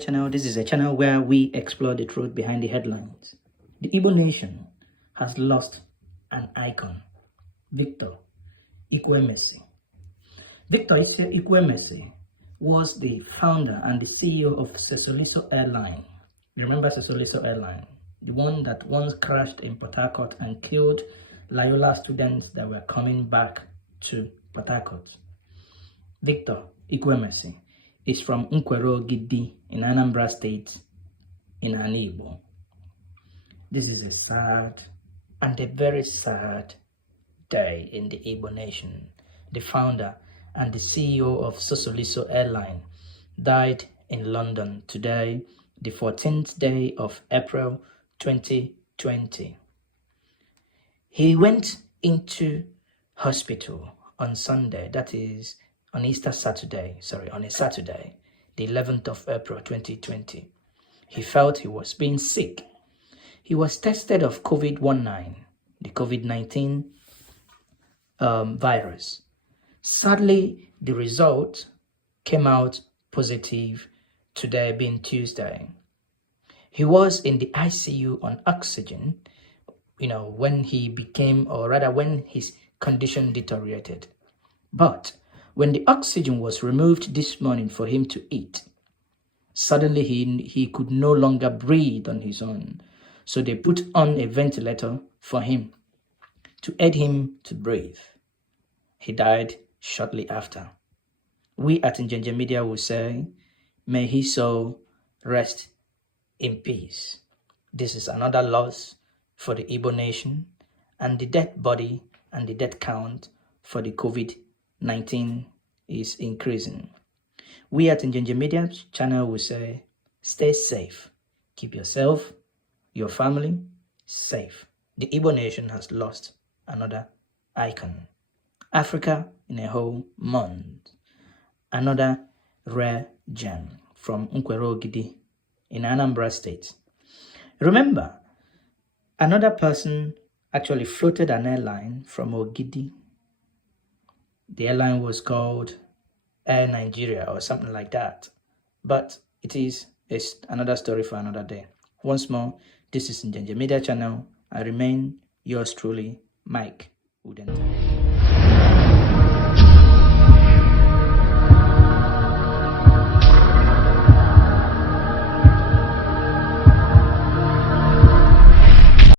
channel. This is a channel where we explore the truth behind the headlines. The Igbo nation has lost an icon, Victor Ekwemesi. Victor Ekwemesi was the founder and the CEO of Sosoliso Airline. You remember Sosoliso Airline? The one that once crashed in Port Harcourt and killed Loyola students that were coming back to Port Harcourt. Victor Ekwemesi is from Nkwero Gidi in Anambra State in Igbo. This is a sad and a very sad day in the Igbo nation. The founder and the CEO of Sosoliso Airline died in London today, the 14th day of April 2020. He went into hospital on Sunday, that is on a Saturday, the 11th of April 2020. He felt he was being sick. He was tested of COVID-19, the COVID-19 virus. Sadly, the result came out positive today, being Tuesday. He was in the ICU on oxygen, when when his condition deteriorated. But when the oxygen was removed this morning for him to eat, suddenly he could no longer breathe on his own. So they put on a ventilator for him to aid him to breathe. He died shortly after. We at Njenje Media will say, may his soul rest in peace. This is another loss for the Igbo nation, and the death body and the death count for the COVID-19 is increasing. We at Njenje Media channel will say, stay safe. Keep yourself, your family safe. The Igbo nation has lost another icon. Africa in a whole month. Another rare gem from Nkwero Gidi in Anambra State. Remember, another person actually floated an airline from Ogidi. The airline was called Air Nigeria or something like that. But it is another story for another day. Once more, this is Njenje Media channel. I remain yours truly, Mike Udenta.